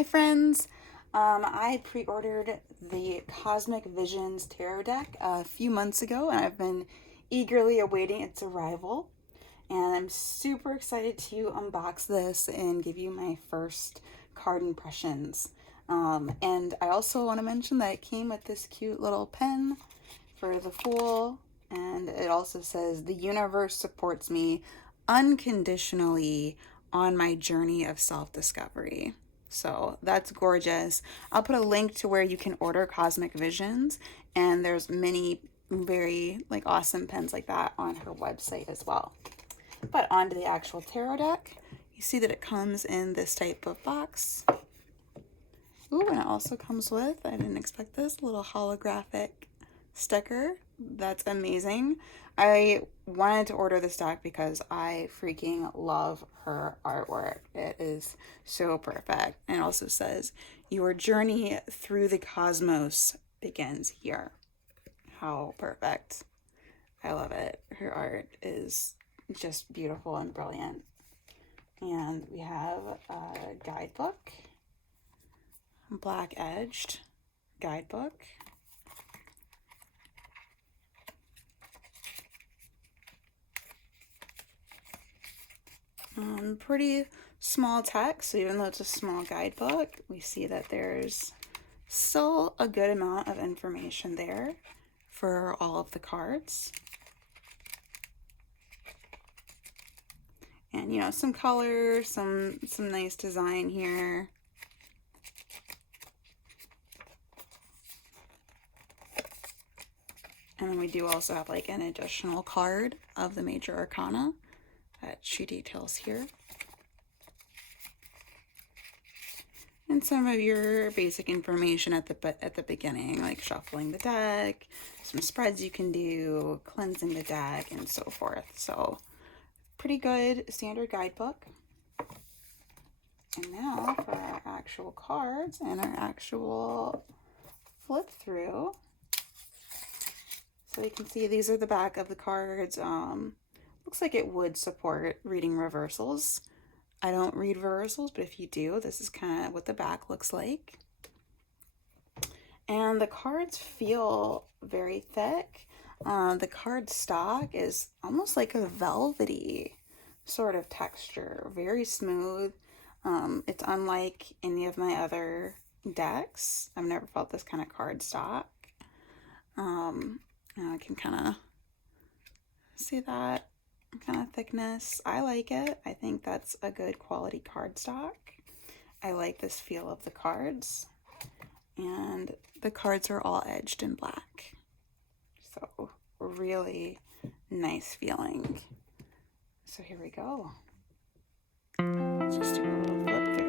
Hi friends! I pre-ordered the Cosmic Visions Tarot deck a few months ago and I've been eagerly awaiting its arrival. And I'm super excited to unbox this and give you my first card impressions. And I also want to mention that it came with this cute little pen for the Fool, and it also says, "The universe supports me unconditionally on my journey of self-discovery." So that's gorgeous. I'll put a link to where you can order Cosmic Visions, and there's many very awesome pens like that on her website as well. But on to the actual tarot deck. You see that it comes in this type of box. Ooh, and it also comes with, I didn't expect this, a little holographic sticker. That's amazing. I wanted to order this deck because I freaking love her artwork. It is so perfect. And it also says, "Your journey through the cosmos begins here." How perfect. I love it. Her art is just beautiful and brilliant. And we have a guidebook, black edged guidebook. Pretty small text, so even though it's a small guidebook, we see that there's still a good amount of information there for all of the cards. And you know, some color, some nice design here. And then we do also have like an additional card of the major arcana that she details here. And some of your basic information at the beginning, like shuffling the deck, some spreads you can do, cleansing the deck, and so forth. So pretty good standard guidebook. And now for our actual cards and our actual flip through. So you can see these are the back of the cards. Looks like it would support reading reversals. I don't read reversals, but if you do, this is kind of what the back looks like. And the cards feel very thick. The card stock is almost like a velvety sort of texture, very smooth. It's unlike any of my other decks. I've never felt this kind of card stock. I can kind of see that kind of thickness. I like it. I think that's a good quality cardstock. I like this feel of the cards. And the cards are all edged in black. So really nice feeling. So here we go. Let's just do a little flip through.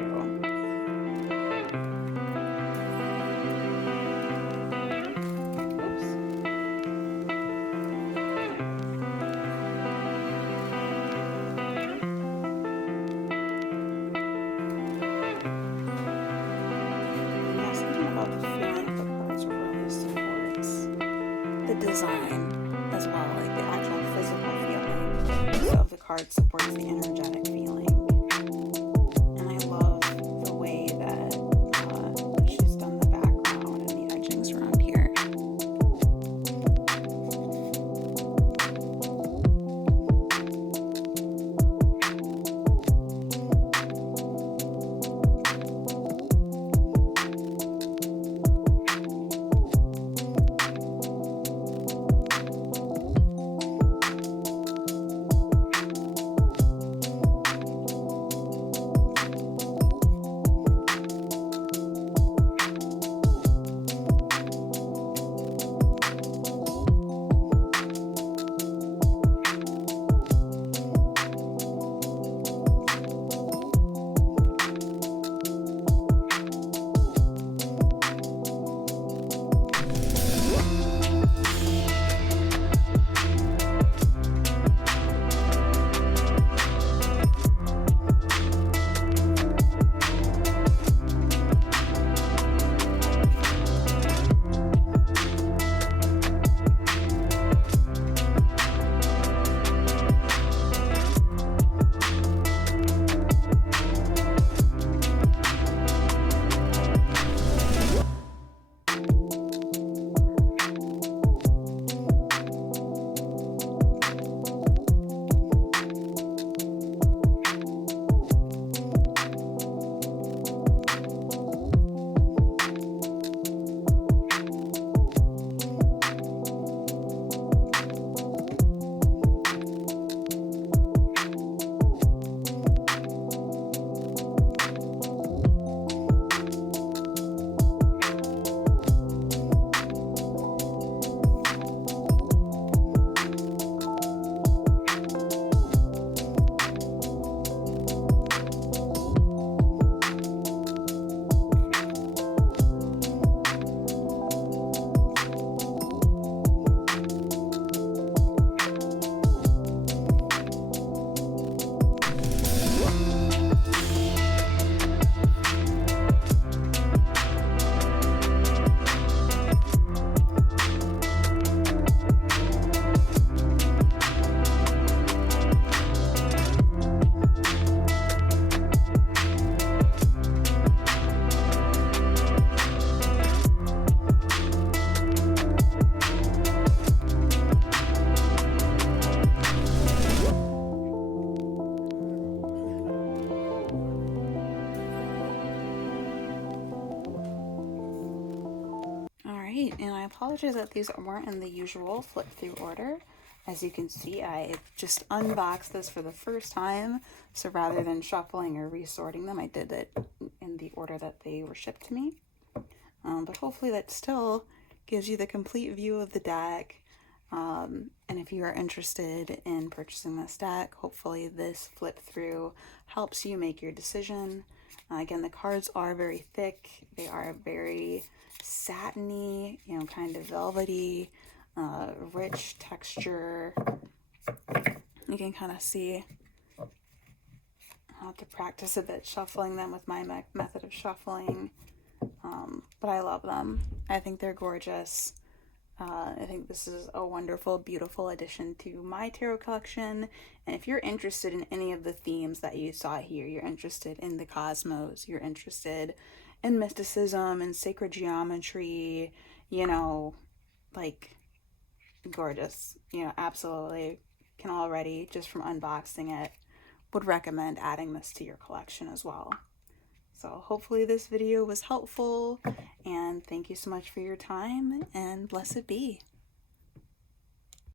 Design as well, like the actual physical feeling of the card supports the energetic feeling. And I love the way that she's done the background and the edgings around here. right, and I apologize that these weren't in the usual flip through order. As you can see, I just unboxed this for the first time, so rather than shuffling or resorting them, I did it in the order that they were shipped to me. But hopefully that still gives you the complete view of the deck. And if you are interested in purchasing this deck, hopefully this flip through helps you make your decision. Again, the cards are very thick. They are very satiny, kind of velvety, rich texture. You can kind of see. I'll have to practice a bit shuffling them with my method of shuffling. But I love them. I think they're gorgeous. I think this is a wonderful, beautiful addition to my tarot collection. And if you're interested in any of the themes that you saw here, you're interested in the cosmos, you're interested in mysticism and sacred geometry, like gorgeous, absolutely can already, just from unboxing it, would recommend adding this to your collection as well. So hopefully this video was helpful, and thank you so much for your time, and blessed be.